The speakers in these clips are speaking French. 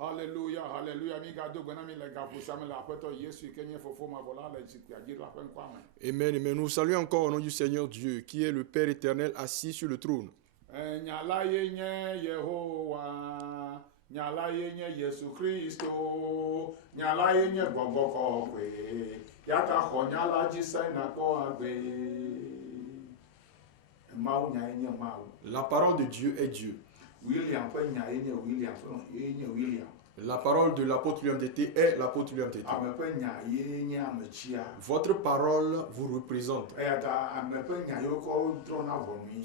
Alléluia, alléluia. Mi gado gona mi lega pusame la peto Yesu kenye fofo ma vola la jikya la pen kwame. Amen, amen. Nous saluons encore au nom du Seigneur Dieu, qui est le Père éternel assis sur le trône. Nyala yenye Yehowa, nyala yenye Yesu Kristo, nyala yenye gogoko kwe, yata ho nyala jisai na ko agbe. Mau nya yenye mau. La parole de Dieu est Dieu. William pe nya yenye William, yenye William. La parole de l'apôtre William Tété est l'apôtre William Tété. Votre parole vous représente.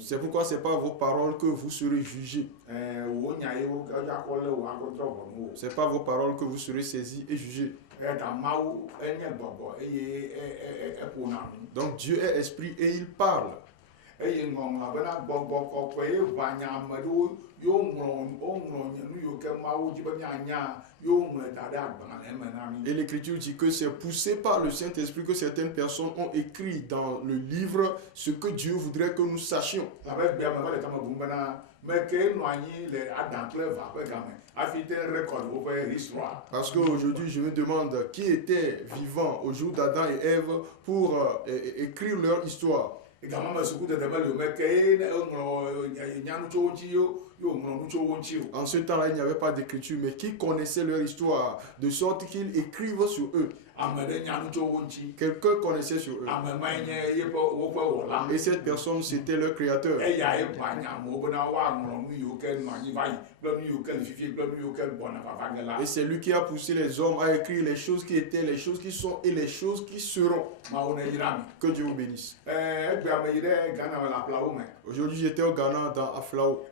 C'est pourquoi ce n'est pas vos paroles que vous serez jugés. Ce n'est pas vos paroles que vous serez saisis et jugés. Donc Dieu est esprit et il parle. Et l'Écriture dit que c'est poussé par le Saint-Esprit que certaines personnes ont écrit dans le livre ce que Dieu voudrait que nous sachions. Parce qu'aujourd'hui, je me demande qui était vivant au jour d'Adam et Ève pour écrire leur histoire. En ce temps-là, il n'y avait pas d'écriture, mais qui connaissait leur histoire, de sorte qu'ils écrivent sur eux. Quelqu'un connaissait sur eux. Et cette personne, c'était leur créateur. Et c'est lui qui a poussé les hommes à écrire les choses qui étaient, les choses qui sont et les choses qui seront. Que Dieu vous bénisse. Aujourd'hui, j'étais au Ghana, dans Aflao.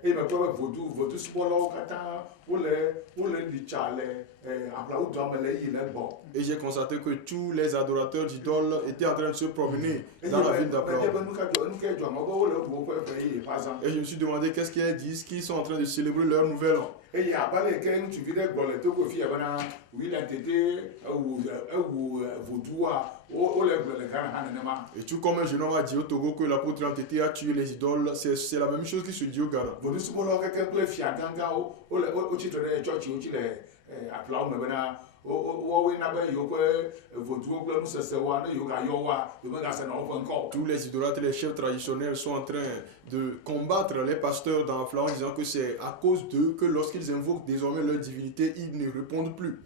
Et j'ai constaté que tous les adorateurs d'idoles étaient en train de se promener dans la ville d'Aflao. Et je me suis demandé qu'est-ce qu'ils disent, qu'ils sont en train de célébrer leur nouvel an. Et tout comme un jeune homme a dit au Togo que l'apôtre Tété a tué les idoles, c'est la même chose qui se dit au Ghana. Tous les idolâtres et les chefs traditionnels sont en train de combattre les pasteurs dans Aflao en disant que c'est à cause d'eux que lorsqu'ils invoquent désormais leur divinité, ils ne répondent plus.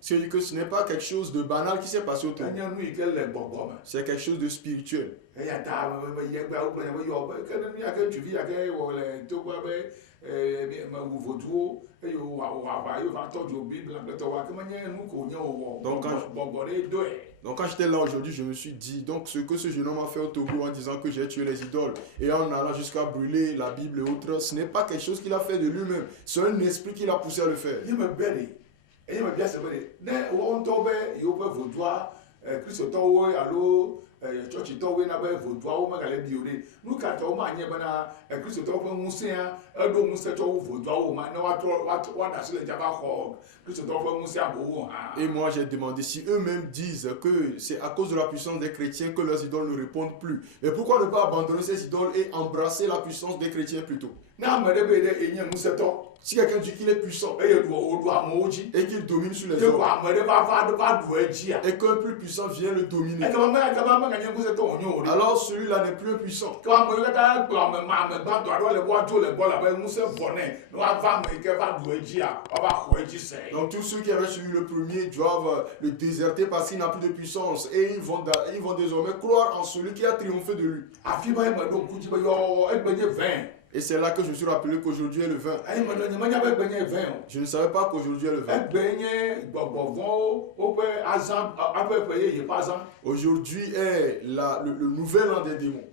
C'est que ce n'est pas quelque chose de banal qui s'est passé au Togo. C'est quelque chose de spirituel. Donc quand j'étais là aujourd'hui, je me suis dit, donc ce que ce jeune homme a fait au Togo en disant que j'ai tué les idoles et en allant jusqu'à brûler la Bible et autres, ce n'est pas quelque chose qu'il a fait de lui-même, c'est un esprit qui l'a poussé à le faire. Et moi j'ai demandé si eux-mêmes disent que c'est à cause de la puissance des chrétiens que leurs idoles ne répondent plus. Et pourquoi ne pas abandonner ces idoles et embrasser la puissance des chrétiens plutôt? Si quelqu'un dit qu'il est puissant et qu'il domine sur les hommes et qu'un plus puissant vient le dominer, alors celui-là n'est plus un puissant. Donc tous ceux qui avaient suivi le premier doivent le déserter parce qu'il n'a plus de puissance et ils vont désormais croire en celui qui a triomphé de lui. Et c'est là que je me suis rappelé qu'aujourd'hui est le 20. Je ne savais pas qu'aujourd'hui est le 20. Aujourd'hui est le nouvel an des démons.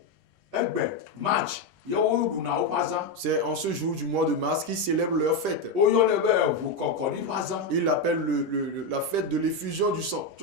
C'est en ce jour du mois de mars qu'ils célèbrent leur fête. Ils l'appellent la fête de l'effusion du sang.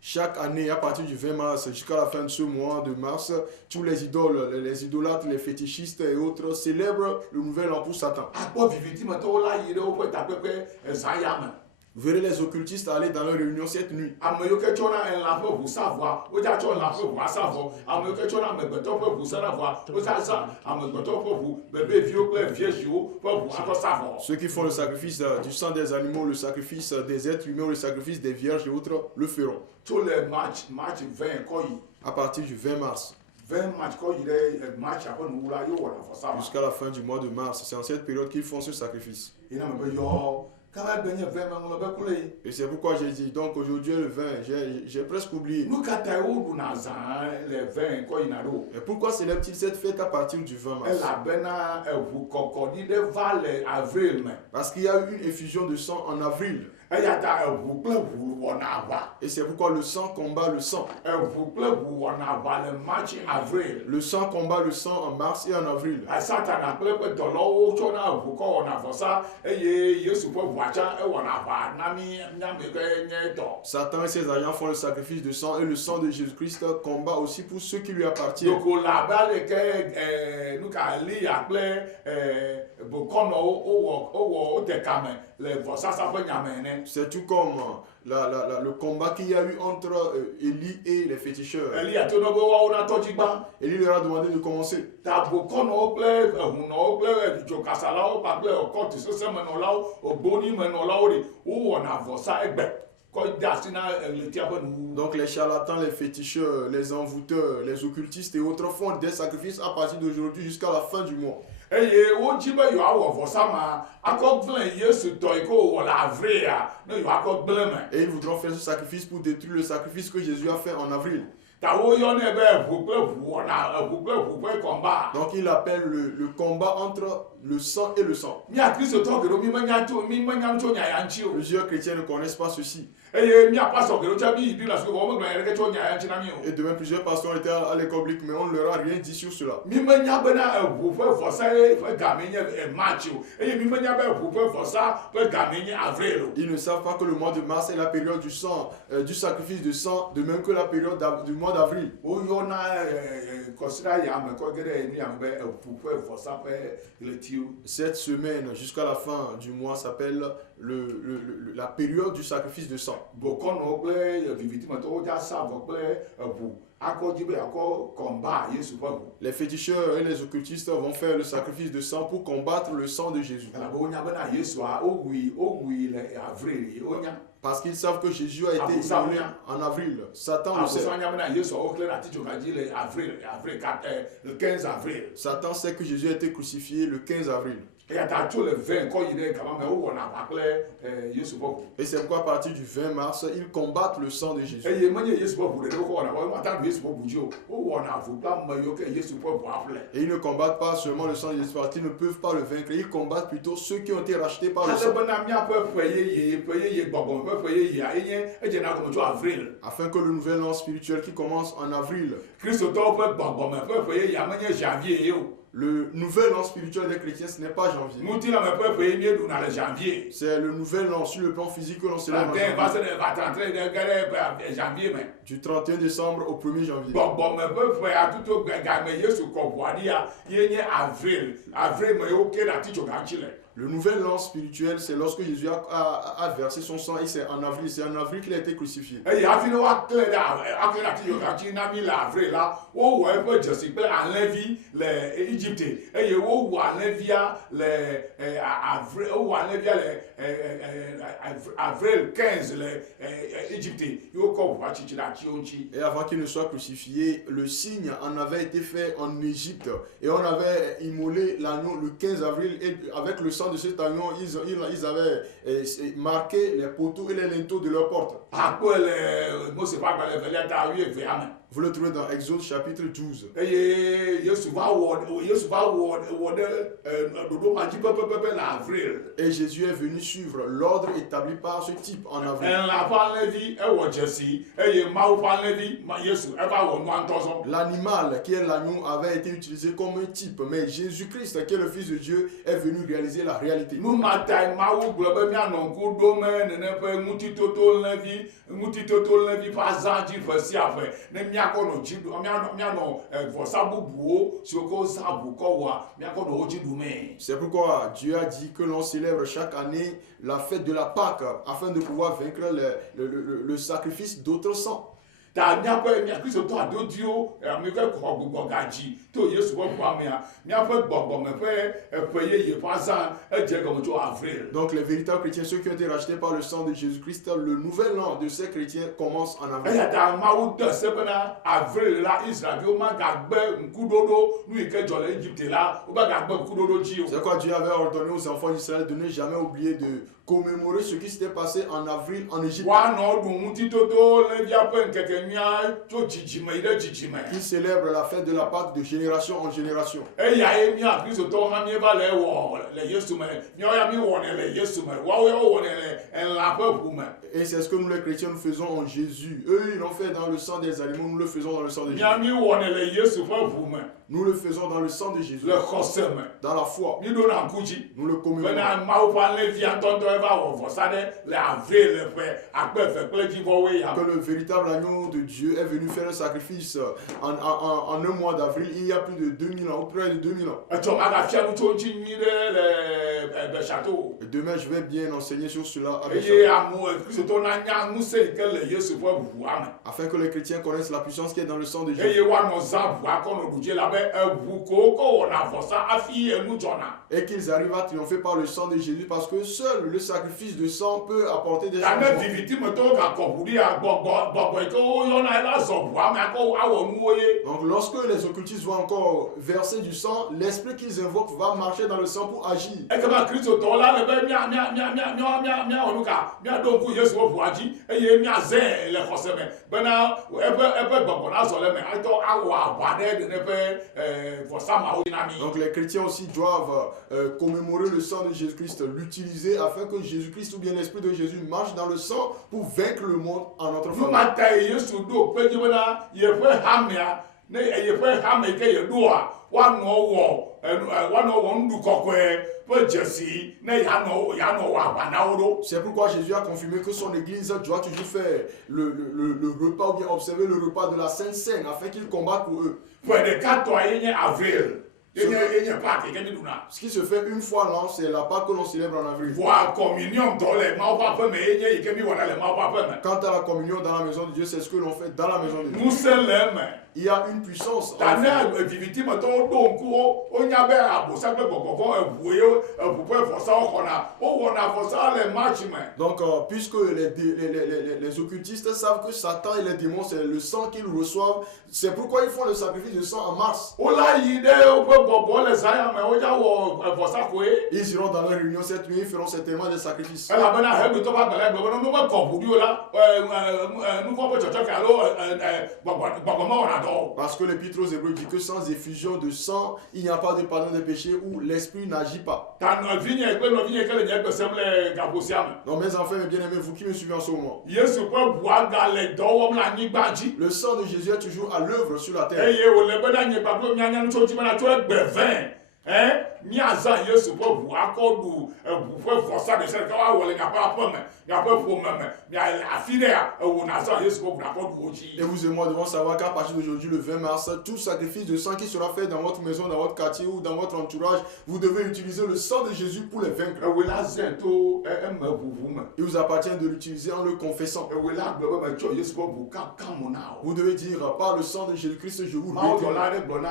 Chaque année, à partir du 20 mars jusqu'à la fin de ce mois de mars, tous les idolâtres, les fétichistes et autres célèbrent célèbre le nouvel an pour Satan. Akpɔ vivitimɛtɔwo la yi ɖe woƒe takpekpe zãyame. Vous verrez les occultistes aller dans leur réunion cette nuit. Ame yiwo ke tsɔna elã ƒe ʋu sa vɔa, wodza tsɔ elã ƒe ʋua sa vɔ. Ame yiwo ke tsɔna amegbetɔ ƒe ʋu sa na vɔa, wodza sa amegbetɔ ƒe ʋu, bebeviwo kple vieziwo ƒe ʋu akɔ sa vɔ. Ceux qui font le sacrifice du sang des animaux, le sacrifice des êtres humains, le sacrifice des vierges et autres, le feront. Tso le match 20 kɔ yi. À partir du 20 mars 20 match kɔ yi ɖe match ƒe nuwu la, yewo wɔna vɔsa ma. jusqu'à la fin du mois de mars, c'est en cette période qu'ils font ce sacrifice. Yina me be yɔ. Quand même, 20 me be kule. Et c'est pourquoi j'ai dit, donc aujourd'hui est le 20, j'ai presque oublié. Nu ka ta wo ɖuna zã le 20 kɔ yina ɖo. Et pourquoi célèbre-t-il cette fête à partir du 20 mars? Elabena eʋu kɔkɔɖi ɖe va le avril me. Parce qu'il y a eu une effusion de sang en avril. Eya ta eʋu kple ʋu wɔna aʋa. Et c'est pourquoi le sang combat le sang. Eʋu kple ʋu wɔna aʋa le match avril. Le sang combat le sang en mars et en avril. Satana kple eƒe dɔlawo tsɔna eʋu kɔ wɔna vɔsa eye Yesu ƒe ʋua tsã ewɔna aʋa na mi nyame ke nye tɔ. Satan et ses agents font le sacrifice de sang et le sang de Jésus-Christ combat aussi pour ceux qui lui appartiennent. Donc la balle que nous Elia kple bokɔnɔwo wowɔ te kame le vɔsasa ƒe nyame ene. C'est tout comme le combat qu'il y a eu entre Élie et les féticheurs. Elia to no be woawo na tɔdzi gbã. Élie leur a demandé de commencer. Ta bokɔnɔwo kple ehunɔwo kple dzokasalawo kpakple kɔtu sesẽmenɔlawo, ogbonimenɔlawo ɖe wowɔna vɔsa egbe. Donc les charlatans, les féticheurs, les envoûteurs, les occultistes et autres font des sacrifices à partir d'aujourd'hui jusqu'à la fin du mois. Eye wodzi be yewoawɔ vɔsa ma akɔ gblẽ Yesu tɔ yi ke wòwɔ le avria ne yewoakɔ gblẽ me. Et ils voudront faire ce sacrifice pour détruire le sacrifice que Jésus a fait en avril. Ta woyɔnɛ be eʋu kple ʋu wɔna eʋu kple ʋu ƒe kɔmba. Donc il appelle le combat entre le sang et le sang. Mia kristotɔ geɖewo mi menya tso nya ya ŋuti o. Plusieurs chrétiens ne connaissent pas ceci. Eye mia pastor geɖewo tsã mi yi ɖi le suku wɔme gblɔ ɖeke tso nya ya ŋuti na mi o. Et demain plusieurs pasteurs étaient à l'école biblique mais on ne leur a rien dit sur cela. Mi menya bena eʋu ƒe vɔsa ƒe game nye match o. Eye mi menya be eʋu ƒe vɔsa ƒe game nye avril o. Ils ne savent pas que le mois de mars est la période du sang, du sacrifice de sang, de même que la période du mois d'avril. Woyɔna kɔsira yame kɔ ge ɖe nu yame be eʋu ƒe vɔsa ƒe ɣletiwo. Cette semaine jusqu'à la fin du mois s'appelle la période du sacrifice de sang. Bokɔnɔwo kple vivitimetɔwo dza sa vɔ kple eʋu akɔ dzi be akɔ kɔmba Yesu ƒe ʋu. Les féticheurs et les occultistes vont faire le sacrifice de sang pour combattre le sang de Jésus. Elabe wonya bena Yesua wowui le avril wonya. Parce qu'ils savent que Jésus a été immolé en avril. Satan le sait. Le 15 avril. Satan sait que Jésus a été crucifié le 15 avril. Et c'est pourquoi à partir du 20 mars, ils combattent le sang de Jésus. Et ils ne combattent pas seulement le sang de Jésus parce qu'ils ne peuvent pas le vaincre. Ils combattent plutôt ceux qui ont été rachetés par le sang. Afin que le nouvel an spirituel qui commence en avril, le nouvel an spirituel des chrétiens, ce n'est pas janvier. C'est le nouvel an sur le plan physique que l'on célèbre du 31 décembre au 1er janvier. Le nouvel an spirituel, c'est lorsque Jésus a versé son sang et c'est en avril qu'il a été crucifié. Avril 15, et avant qu'il ne soit crucifié, le signe en avait été fait en Égypte et on avait immolé l'agneau le 15 avril et avec le sang de cet agneau, ils avaient marqué les poteaux et les linteaux de leur porte. Vous le trouvez dans Exode chapitre 12. Et Jésus est venu suivre l'ordre établi par ce type en avril. L'animal qui est l'agneau avait été utilisé comme un type, mais Jésus-Christ, qui est le Fils de Dieu, est venu réaliser la réalité. miakɔ nɔ dzi ɖu mianɔ vɔsa bubuwo siwo ke woza abu kɔ wɔa miakɔ nɔ wo dzi ɖu mee. C'est pourquoi Dieu a dit que l'on célèbre chaque année la fête de la Pâque afin de pouvoir vaincre le sacrifice d'autres sangs. Ta miaƒe kristo adodio mi ƒe xɔgbɔgbɔ gadzi to Yesu ƒe ʋua mea miaƒe gbɔgbɔme ƒe ƒe yeye ƒe azã edze gɔme tso avril. Donc les véritables chrétiens, ceux qui ont été rachetés par le sang de Jésus-Christ, le nouvel an de ces chrétiens commence en avril. Eya ta Mawu de se bena avril la Israelviwo magagbe ŋkuɖoɖo nu yi ke dzɔ le Egypte la womagagbe ŋkuɖoɖo dzi o. C'est quoi Dieu avait ordonné aux enfants d'Israël de ne jamais oublier de commémorer ce qui s'était passé en avril en Égypte. Woanɔ ɖu ŋutidodo le miaƒe ŋkekenyua tso dzidzime yi ɖe dzidzime. Qui célèbre la fête de la Pâque de génération en génération. Eyae mia kristotɔwo hã mieva le wɔ le Yesu me miawo ya miwɔnɛ le Yesu me woawo ya wowɔnɛ le lã ƒe ʋu me. Et c'est ce que nous les chrétiens nous faisons en Jésus. Eux ils l'ont fait dans le sang des animaux, nous le faisons dans le sang de Jésus. Mia miwɔnɛ le Yesu ƒe ʋu me. Nous le faisons dans le sang de Jésus. Le xɔse me. Dans la foi. Mi ɖo na ŋku dzi. Nous le commémorons. Bena Mawu ƒe alẽvia ŋutɔŋutɔ eva wɔ vɔsa ɖe le avril le ƒe akpe eve kple dzivɔwoe ya. Que le véritable agneau de Dieu est venu faire un sacrifice en un mois d'avril, il y a plus de 2000 ans, ou près de 2000 ans. Etsɔ magafia nu tso ŋuti nyui ɖe le Bechâteau. Demain, je vais bien enseigner sur cela avec Eye amewo kristotɔwo nanya ŋusẽ yi ke le Yesu ƒe ʋua me. afin que les chrétiens connaissent la puissance qui est dans le sang de Jésus. Eye woanɔ zã ʋua kɔ nɔ ɖu dzi labe eʋu ko wɔna vɔsa hafi enu dzɔna. Et qu'ils arrivent à triompher par le sang de Jésus parce que seul le sacrifice de sang peut apporter des Tane changements. vivitimetɔwo gakɔ ʋu ɖi gbɔgbɔ yi ke woyɔna la zɔ ʋua me akɔ awɔ nuwo ye. Donc lorsque les occultistes vont encore verser du sang, l'esprit qu'ils invoquent va marcher dans le sang pour agir. Ekema kristotɔwo la le be miawɔ nu ka miaɖo ŋku Yesu ƒe ʋua dzi eye miazẽ le xɔse me bena eƒe gbɔgbɔ nazɔ le me atɔ awɔ aʋa ɖe neƒe vɔsamawo na mi. Donc les chrétiens aussi doivent commémorer le sang de Jésus-Christ, l'utiliser afin que Jésus-Christ ou bien l'esprit de Jésus marche dans le sang pour vaincre le monde en notre faveur. Numata Yesu ɖo kpe dzi bena yeƒe hamea ne yeƒe hame yi ke yeɖoa woanɔ wɔ nuɖu kɔkɔe ƒe dzesi ne yanɔ wɔ aʋa na wo ɖo. C'est pourquoi Jésus a confirmé que son église doit toujours faire le repas ou bien observer le repas de la Sainte Seine afin qu'il combatte pour eux. Ƒe ɖeka tɔa ye nye avril. Yenye Pâques ke mi ɖuna. Ce qui se fait une fois l'an, c'est la Pâque que l'on célèbre en avril. Voa communion tɔ le Mawu ƒe aƒe me yenye yi ke mi wɔna le Mawu ƒe aƒe me. Quant à la communion dans la maison de Dieu, c'est ce que l'on fait dans la maison de Dieu. Ŋusẽ le eme. Il y a une puissance. Ta ne vivitimetɔwo ɖo ŋkuwo wonya be abosa kple gbɔgbɔvɔ eʋu ye eʋu ƒe vɔsawo xɔna wowɔna vɔsa le match me. Donc, puisque les occultistes savent que Satan et les démons, c'est le sang qu'ils reçoivent, c'est pourquoi ils font le sacrifice de sang en mars. Wola yi ɖe woƒe gbɔgbɔ le zaya me wodza wɔ vɔsa koe. Ils iront dans leur réunion cette nuit, ils feront certainement des sacrifices. Elabena Hebritɔ ƒe agbalẽ gblɔ be ne womekɔ ʋu ɖi o la nuvɔ ƒe tsɔtsɔke alo gbɔgbɔ mewɔna dɔ. Parce que l'Épître aux Hébreux dit que sans effusion de sang, il n'y a pas de pardon des péchés où l'esprit n'agit pas. Ta nɔvinye kple nɔvinye ke le nye gbe sem le gaƒosia me. Donc mes enfants, mes bien-aimés, vous qui me suivez en ce moment, Yesu ƒe ʋua gale dɔ wɔm le anyigba dzi. le sang de Jésus est toujours à l'œuvre sur la terre. Eye wòle be na nye kpakple mianya nu tso dzi bena tso egbe vɛ míazã Yesu ƒe ʋu akɔ ɖu eʋu ƒe vɔsa de se ɖeka woawɔ le miaƒe aƒe me miaƒe ƒome me miale afi ɖea ewona zã Yesu ƒe ʋu akɔ ɖu wo dzi. Et vous et moi devons savoir qu'à partir d'aujourd'hui, le 20 mars, tout sacrifice de sang qui sera fait dans votre maison, dans votre quartier ou dans votre entourage, vous devez utiliser le sang de Jésus pour les vaincre. Ewoe la zẽ to eme ʋuʋu me. Il vous appartient de l'utiliser en le confessant. Ewoe la gblɔ be metsɔ Yesu ƒe ʋu kaka mo na o. Vous devez dire, par le sang de Jésus-Christ, je vous Mawudɔla réclame. aɖe gblɔ na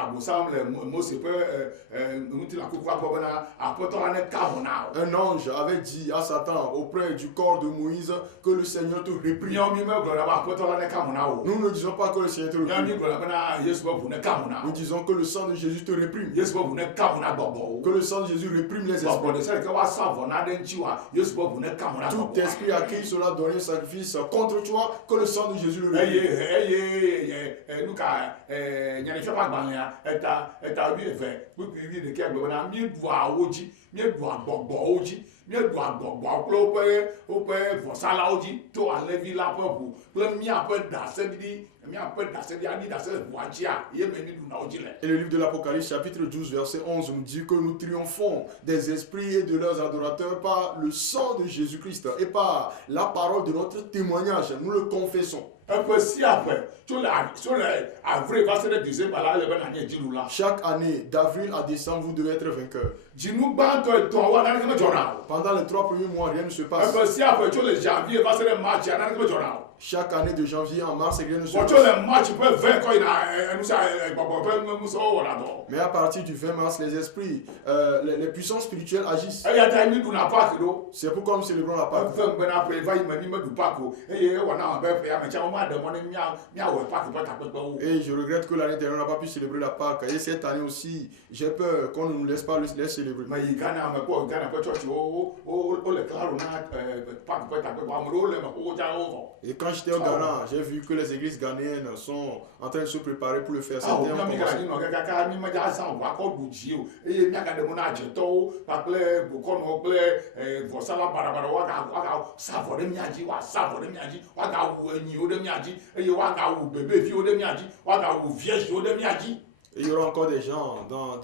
abosam le Mose ƒe ŋutilã kukua gbɔ bena aƒetɔ la ne ka mo na o. Un ange avait dit à Satan auprès du corps de Moïse que le Seigneur te réprime. Míawo mi megblɔ na be aƒetɔ la ne ka mo na o. Nous ne disons pas que le Seigneur te Míawo mi réprime. gblɔ na bena Yesu ƒe ʋu ne ka mo na Nous o. disons que le sang de Jésus te réprime. Yesu ƒe ʋu ne ka mo na gbɔgbɔwo. Que le sang de Jésus réprime les esprits. Gbɔgbɔ de se ke woasa vɔ na ɖe ŋuti wa Yesu ƒe ʋu ne ka mo na Tout gbɔgbɔwo. esprit à qui cela donne un sacrifice contre toi, que le sang de Jésus le réprime. eye nuka nyanifia ƒe agbalẽa eta 12 kpukpui 12 gblɔ bena míɖua wo dzi míeɖu agbɔgbɔwo dzi míeɖu agbɔgbɔwo kple woƒe vɔsalãwo dzi to alẽvi la ƒe ʋu kple míaƒe ɖaseɖiɖi aɖi ɖase le ʋua dzia ye me míɖunawo dzi le. Et le livre de l'Apocalypse chapitre 12 verset 11 nous dit que nous triomphons des esprits et de leurs adorateurs par le sang de Jésus-Christ et par la parole de notre témoignage. Nous le confessons. Chaque année, d'avril à décembre, vous devez être vainqueur. Pendant les 3 premiers mois, rien ne se passe. Chaque année de janvier en mars, rien ne se passe. Mais à partir du 20 mars, les esprits, les puissances spirituelles agissent. C'est pourquoi nous célébrons la Pâque. Et je regrette que l'année dernière on n'a pas pu célébrer la Pâque. Et cette année aussi, j'ai peur qu'on ne nous laisse pas les célébrer. Et quand j'étais au Ghana, j'ai vu que les églises ghanéennes sont en train de se préparer pour le faire. Et il y aura encore des gens dans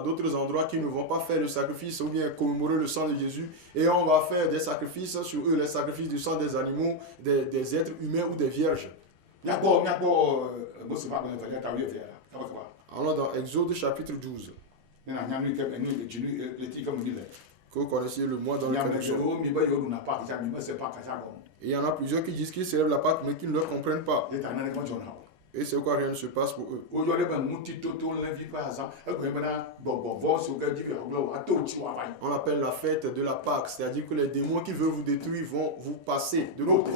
d'autres endroits qui ne vont pas faire le sacrifice ou bien commémorer le sang de Jésus. Et on va faire des sacrifices sur eux, les sacrifices du sang des animaux, des êtres humains ou des vierges. Allons dans Exode chapitre 12. Que vous connaissiez le mois dans lequel nous sommes. Et il y en a plusieurs qui disent qu'ils célèbrent la Pâque mais qui ne le comprennent pas. Et c'est pourquoi rien ne se passe pour eux. On appelle la fête de la Pâque, c'est-à-dire que les démons qui veulent vous détruire vont vous passer de côté.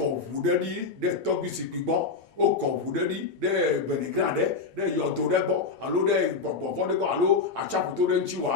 O kɔʋu ɖe ɖi ɖe benigran ɖe yɔdo ɖe gbɔ alo ɖe gbɔgbɔvɔ ɖe gbɔ alo atsaƒuto ɖe ŋuti wa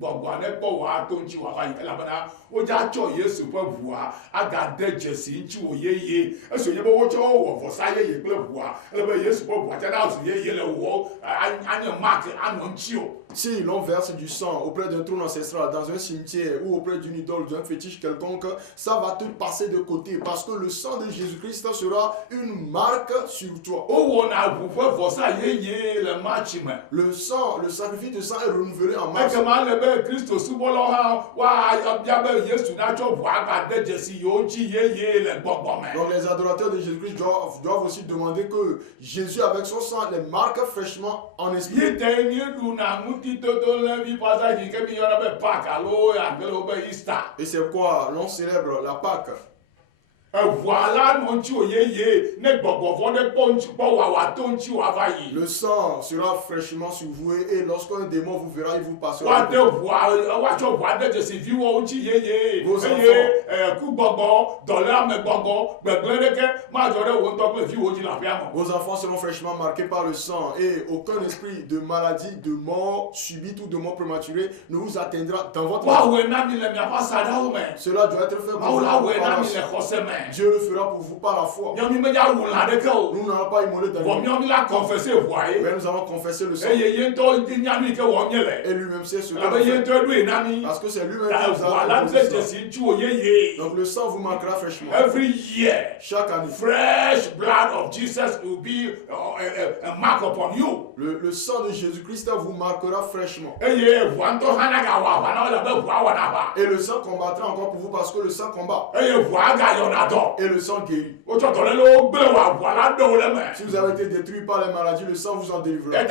gbɔgbɔa ɖe gbɔ wa ato ŋuti wa va yi elabena wodza tsɔ Yesu ƒe ʋua agade dzesi ŋuti wo yeye esi wònye be wotsɔ wɔ vɔsa yeye kple ʋua ele be Yesu ƒe ʋua tsa ɖe azu yeye le wɔ anye mark anɔ ŋuti o. Si l'on verse du sang auprès d'un trône ancestral, dans un cimetière ou auprès d'une idole, d'un fétiche quelconque, ça va te passer de côté parce que le sang de Jésus-Christ sera une marque sur toi. Le sang, le sacrifice de sang est renouvelé en marche. Donc les adorateurs de Jésus-Christ doivent aussi demander que Jésus avec son sang les marque fraîchement en esprit. Et c'est pourquoi l'on célèbre la Pâque. Le sang sera fraîchement sur vous et lorsqu'un démon vous verra, il vous passera. Vos enfants seront fraîchement marqués par le sang et aucun esprit de maladie, de mort subite ou de mort prématurée ne vous atteindra dans votre vie. Cela doit être fait pour vous. Dieu le fera pour vous par la foi. Nous n'allons pas immoler d'animaux. Mais nous allons confesser le sang. Et lui-même sait ce qu'il fait. Parce que c'est lui-même qui nous a imposé. Donc le sang vous marquera fraîchement. Chaque année. Fresh blood of Jesus will be a mark upon you. Le sang de Jésus-Christ vous marquera fraîchement. Et le sang combattra encore pour vous parce que le sang combat. Et le sang guérit. Si vous avez été détruit par les maladies, le sang vous en délivrera.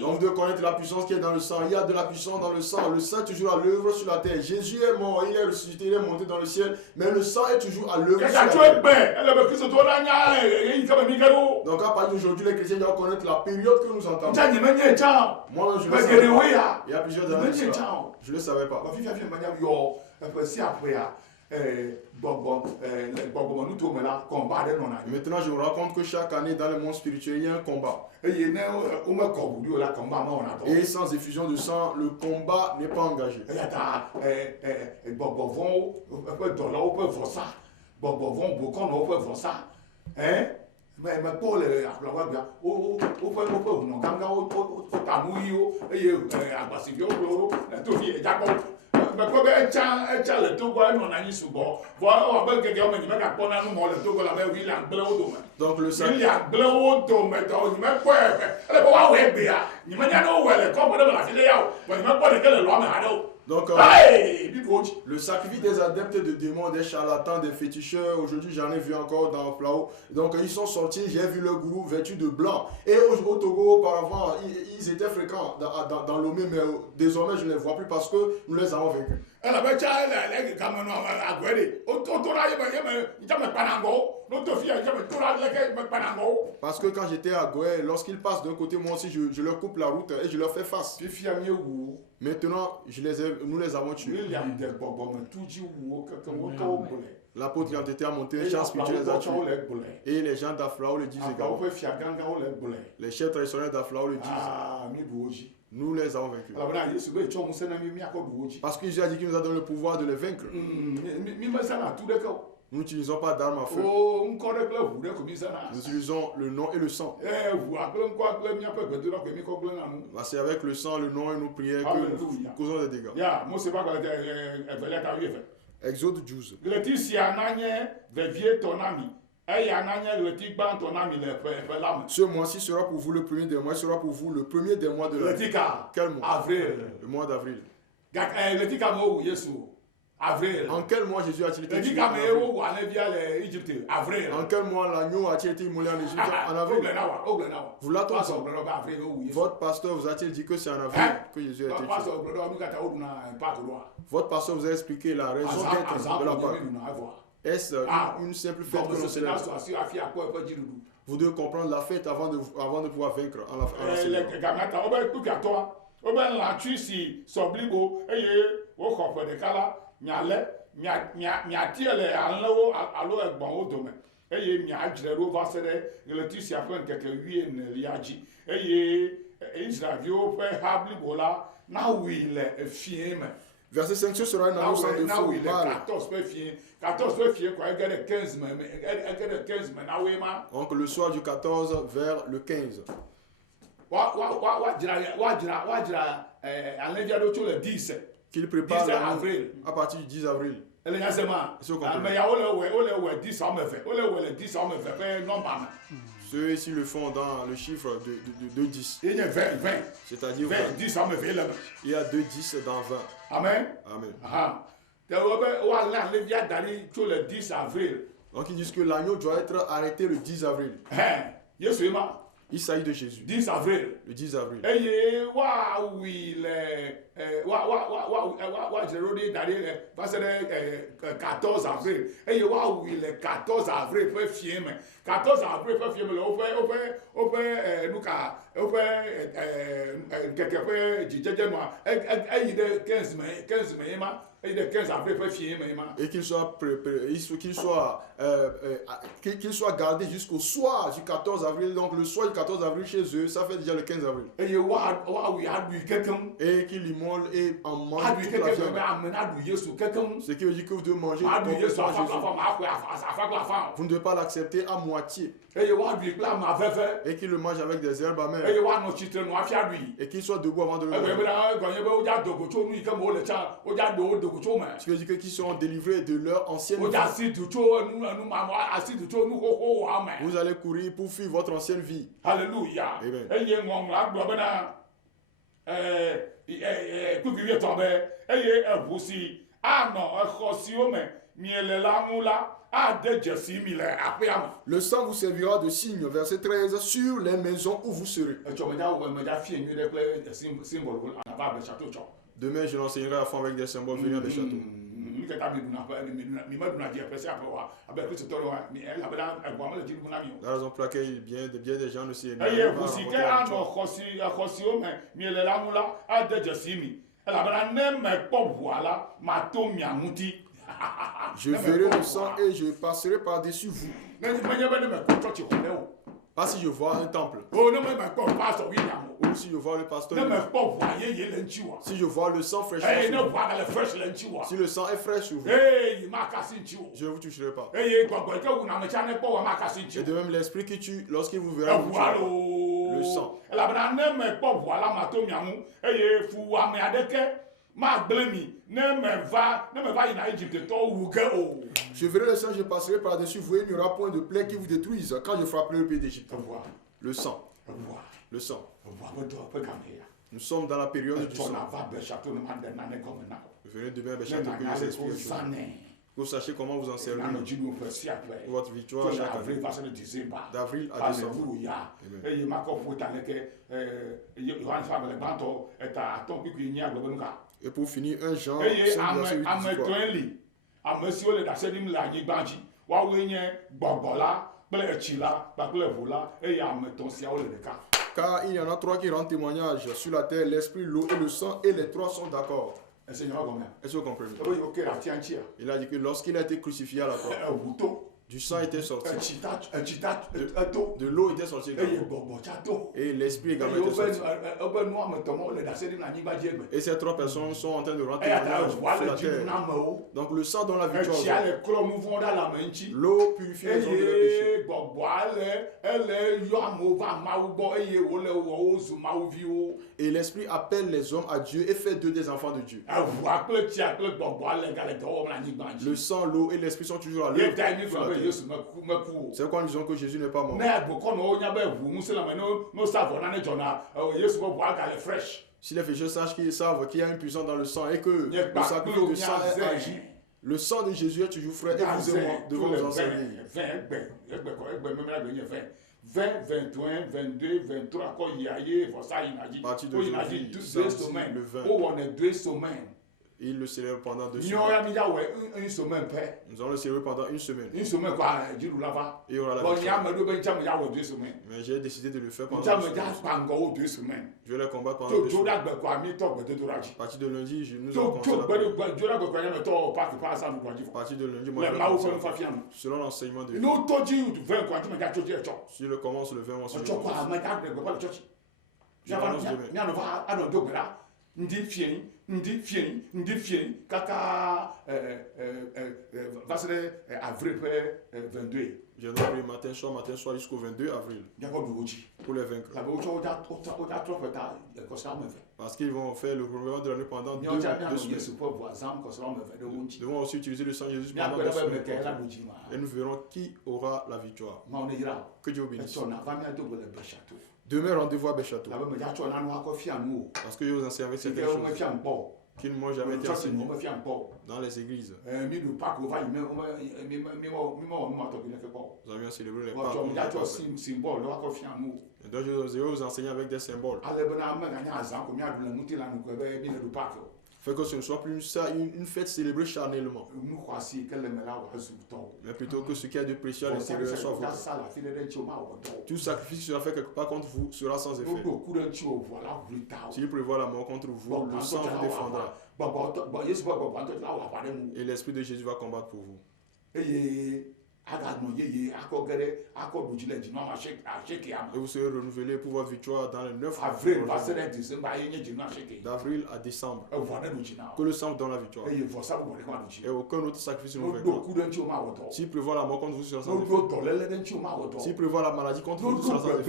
Donc vous devez connaître la puissance qui est dans le sang. Il y a de la puissance dans le sang. Le sang est toujours à l'œuvre sur la terre. Jésus est mort, il est ressuscité, il est monté dans le ciel, mais le sang est toujours à l'œuvre sur la terre. Donc à partir d'aujourd'hui, les chrétiens doivent connaître la période que nous entendons. Moi, je le savais pas. Il y a plusieurs années. Je ne le savais pas. Maintenant, je me rends compte que chaque année, dans le monde spirituel, il y a un combat. Et sans effusion de sang, le combat n'est pas engagé. gbɔgbɔ vɔ bo kɔ nɔ woƒe vɔsa me kpɔ le akplɔ gbia woƒe hunɔ gãgã wota nu ɣiwo eye agbasiviwo kplɔ wo le tofi edzakpɔ mekpɔ be etsa le Togo enɔ anyi sugbɔ vɔ ewɔ abe gege wɔme nyime gakpɔ na numɔ le Togo la be wi le agble wo dome Donc le wi le agble wo dome tɔ nyime kpɔe ele be woawɔe gbea nyime nya ne wowɔe le kɔƒe ɖe me le afi ɖe ya o vɔ nyime kpɔ ɖeke le lɔa me haɖe o. Donc, le sacrifice des adeptes de démons, des charlatans, des féticheurs, aujourd'hui j'en ai vu encore dans Plao. Donc ils sont sortis, j'ai vu le gourou vêtu de blanc. Et au Togo, auparavant, ils étaient fréquents dans Lomé, mais désormais je ne les vois plus parce que nous les avons vaincus. Parce que quand j'étais à Goué, lorsqu'ils passent d'un côté, moi aussi je leur coupe la route et je leur fais face. Maintenant, nous les avons tués. L'apôtre qui ont été à monter les champs spirituels les a tués. Et les gens d'Aflao le disent également. Les chefs traditionnels d'Aflao le disent. Nous les avons vaincus. Parce que Jésus a dit qu'il nous a donné le pouvoir de les vaincre. Nous n'utilisons pas d'armes à feu. Nous utilisons le nom et le sang. C'est avec le sang, le nom et nos prières que nous causons des dégâts. Exode 12. Ce mois-ci sera pour vous le premier des mois, sera pour vous le premier des mois de l'année. Quel mois? Avril. Le mois d'avril. En quel mois Jésus a-t-il été tué? En quel mois l'agneau a-t-il été immolé en Égypte? En avril. Vous l'attendez? Votre pasteur vous a-t-il dit que c'est en avril que Jésus a été tué? Votre pasteur vous a expliqué la raison d'être de la Pâque. Est-ce une simple fête que l'on célèbre? Vous devez comprendre la fête avant de pouvoir vaincre en la célébrant. Verset 5, ce sera une annonce de faux mal. Donc le soir du 14 vers le 15. Qu'il prépare à partir du 10 avril. Ceux-ci le font dans le chiffre de 10. C'est-à-dire 20. Il y a 2 10 dans 20. Amen. Amen. Donc ils disent que l'agneau doit être arrêté le 10 avril. Il s'agit de Jésus. 10 avril. Le 10 avril. Le 14 avril. Le 14 avril, 14 avril, et qu'il soit gardé jusqu'au soir du 14 avril. Donc le soir du 14 avril chez eux, ça fait déjà le 15 avril. Et qu'il immole et en mange toute la viande. Ce qui veut dire que vous devez manger complètement Jésus. Vous ne devez pas l'accepter à moitié. Et qu'il le mange avec des herbes amères. Et qu'il soit debout avant de le manger. Ce qui veut dire qu'ils seront délivrés de leur ancienne vie. Vous allez courir pour fuir votre ancienne vie. Alléluia. Le sang vous servira de signe, verset 13, sur les maisons où vous serez. Demain, je l'enseignerai à fond avec des symboles venant des châteaux. La raison pour laquelle bien des gens ne s'y je verrai le sang et je passerai par-dessus vous. Pas si je vois un temple. Oh, ne me pas pasteur William. Ou si je vois le pasteur. Ne me pas voyer l'enchiwa. Si je vois le sang fraîchement Eh, sur ne vous. vois le fresh l'enchiwa. Si le sang est frais sur vous, Eh, il m'a cassé l'enchiwa. je ne vous toucherai pas. Eh, que vous n'avez jamais pas m'a cassé Et l'enchiwa. de même, l'esprit qui tue, lorsqu'il vous verra, vous tuera. Le sang. La bana ne me pas voilà mato miamu. Eh, fou ame adeke. Ma blemi. Ne me va in Égypte to wuge o. Je verrai le sang, je passerai par-dessus vous et il n'y aura point de plaie qui vous détruise quand je frapperai le pays d'Égypte. Le sang. Le sang. Nous sommes dans la période du sang. Venez demain, Béchateau, que je vous explique. Que vous sachiez comment vous en servir. Votre victoire chaque année. D'avril à décembre. Et pour finir, un Jean, car il y en a trois qui rendent témoignage sur la terre, l'esprit, l'eau et le sang, et les trois sont d'accord. Est-ce que vous comprenez? Il a dit que lorsqu'il a été crucifié à la croix, du sang était sorti, de l'eau était sortie également, et l'esprit également était sorti. Et ces trois personnes sont en train de rendre témoignage sur la terre. Donc le sang dans la victoire, l'eau purifie les hommes de leur péché. Et l'esprit appelle les hommes à Dieu et fait d'eux des enfants de Dieu. Le sang, l'eau et l'esprit sont toujours à l'œuvre. C'est pourquoi nous disons que Jésus n'est pas mort. Si les pécheurs sachent qu'ils savent qu'il y a une puissance dans le sang et que le sacrifice de sang est agi, le sang de Jésus est toujours frais et vous et moi devons nous en servir. 20, 21, 22, 23, quand il y a eu, ça il a dit, deux semaines, on est 2 semaines. Il le célèbre pendant 2 semaines. Une semaine près. Nous allons le célébrer pendant 1 semaine. Une semaine quoi, il y aura la victoire. Mais j'ai décidé de le faire pendant 2 semaines. Je vais le combattre pendant 2 semaines. À partir de lundi, nous allons commencer à partir de lundi, moi, selon l'enseignement de Dieu. Si je le commence le 20, moi, je l'annonce demain. Ndi fieni kaka vasere avril 22. J'ai pris matin soir jusqu'au 22 avril. Pour les vaincre. Parce qu'ils vont faire le renouvellement de l'année pendant 2 semaines. Nous devons aussi utiliser le sang de Jésus pendant 2 semaines. Et nous verrons qui aura la victoire. Que Dieu bénisse. Demain, rendez-vous à Béchateau. Parce que je vous enseigne avec certaines choses qui ne m'ont jamais été enseignées dans les églises. Nous avions célébré les Pâques. Et donc, je vais vous enseigner avec des symboles. Fait que ce ne soit plus une fête célébrée charnellement. Mais plutôt que ce qui est de précieux à l'intérieur soit votre. Tout sacrifice qui sera fait quelque part contre vous sera sans effet. S'il prévoit la mort contre vous, le sang vous défendra. Et l'Esprit de Jésus va combattre pour vous. Et vous serez renouvelé pour votre victoire dans les 9 mois. D'avril à décembre. Que le sang donne la victoire. Et aucun autre sacrifice ne vous vaincra. S'il prévoit la mort contre vous, sera sans effet. S'il prévoit la maladie contre vous, sera sans effet.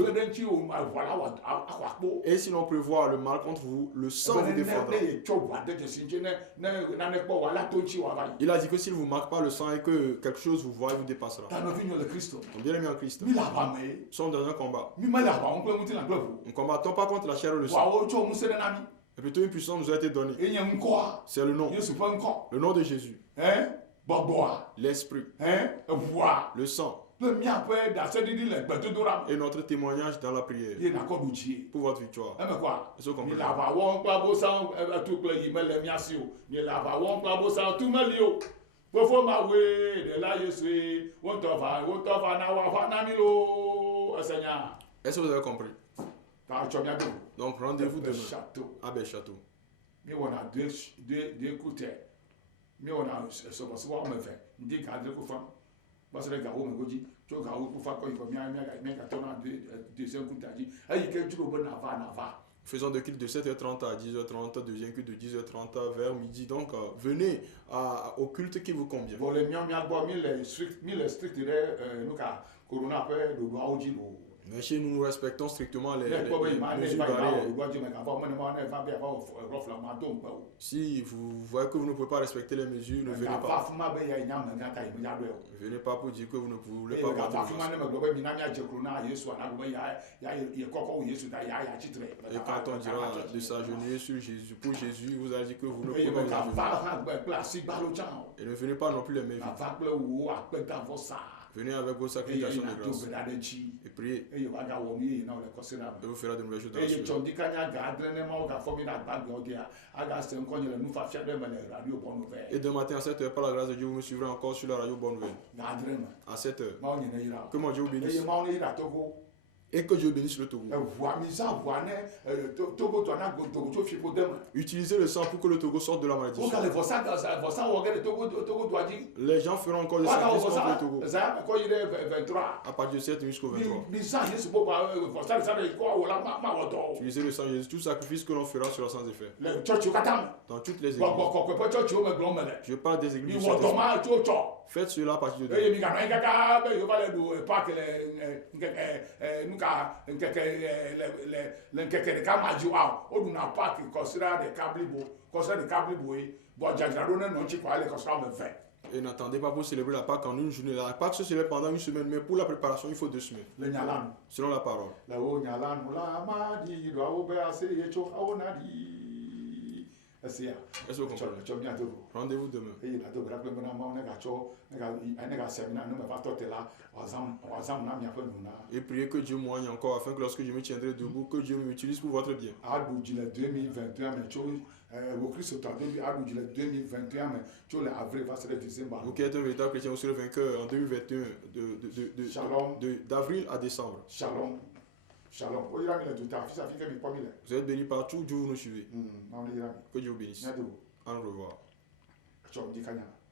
Et si l'on prévoit le mal contre vous, le sang vous défendra. Il a dit que s'il ne vous marque pas le sang et que quelque chose vous voit, il vous dépassera. Mon bien-aimé en Christ, nous sommes dans un combat. Nous ne combattons pas contre la chair et le sang. Et plutôt une puissance nous a été donnée. C'est le nom. Le nom de Jésus. L'esprit. Le sang. Et notre témoignage dans la prière. Pour votre victoire. Est-ce que vous comprenez? Est-ce que vous avez compris? Donc rendez-vous demain à Béchateau. parce que gawo me goji to gawo ku fa ko mi ka tona deuxième culte à dit ayi ke tu na va. Faisons de culte de 7h30 à 10h30, deuxième culte de 10h30 vers midi. Donc, venez au culte qui vous convient. Bon, les miens, mille strict, nous, corona, après, le droit au djibou. Mais chez nous, nous respectons strictement les mesures barrières. Si vous voyez que vous ne pouvez pas respecter les mesures, ne venez pas. Ne venez pas pour dire que vous ne voulez pas voir. Et quand on dira de s'agenouiller sur Jésus, pour Jésus, vous allez dire que vous ne pouvez pas vous. Et ne venez pas non plus les mains vides. Venez avec vos sacrifications de grâce et priez. Et vous ferez de nouvelles choses dans la suite. Et demain matin à 7h, par la grâce de Dieu, vous me suivrez encore sur la radio Bonne Nouvelle. À 7h. Que mon Dieu vous bénisse. Et que Dieu bénisse le Togo. Utilisez le sang pour que le Togo sorte de la malédiction. Les gens feront encore des sacrifices contre le Togo. À partir de 7 jusqu'au 23. Utilisez le sang de Jésus. Tout sacrifice que l'on fera sera sans effet. Dans toutes les églises. Je parle des églises du Saint-Esprit. Faites cela à partir de Et n'attendez pas pour célébrer la Pâque en une journée. La Pâque se célèbre pendant une semaine, mais pour la préparation, il faut 2 semaines. Selon la parole. Est-ce que vous comprenez? Rendez-vous demain. Et priez que Dieu m'oigne encore afin que lorsque je me tiendrai debout, que Dieu m'utilise pour votre bien. Vous qui êtes un véritable chrétien, vous serez vainqueur en 2021 d'avril à décembre. Shalom. Shalom. Vous êtes bénis partout d'où vous nous suivez. Que Dieu vous bénisse. Au revoir.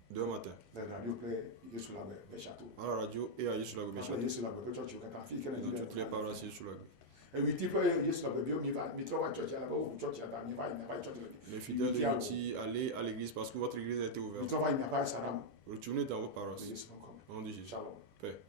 Demain matin. À la radio et à Yeshua Béchatou. Dans toutes les paroisses Yeshua. Les fidèles de Yoti, allez à l'église parce que votre église a été ouverte. Retournez dans vos paroisses. Au nom de Jésus. Paix.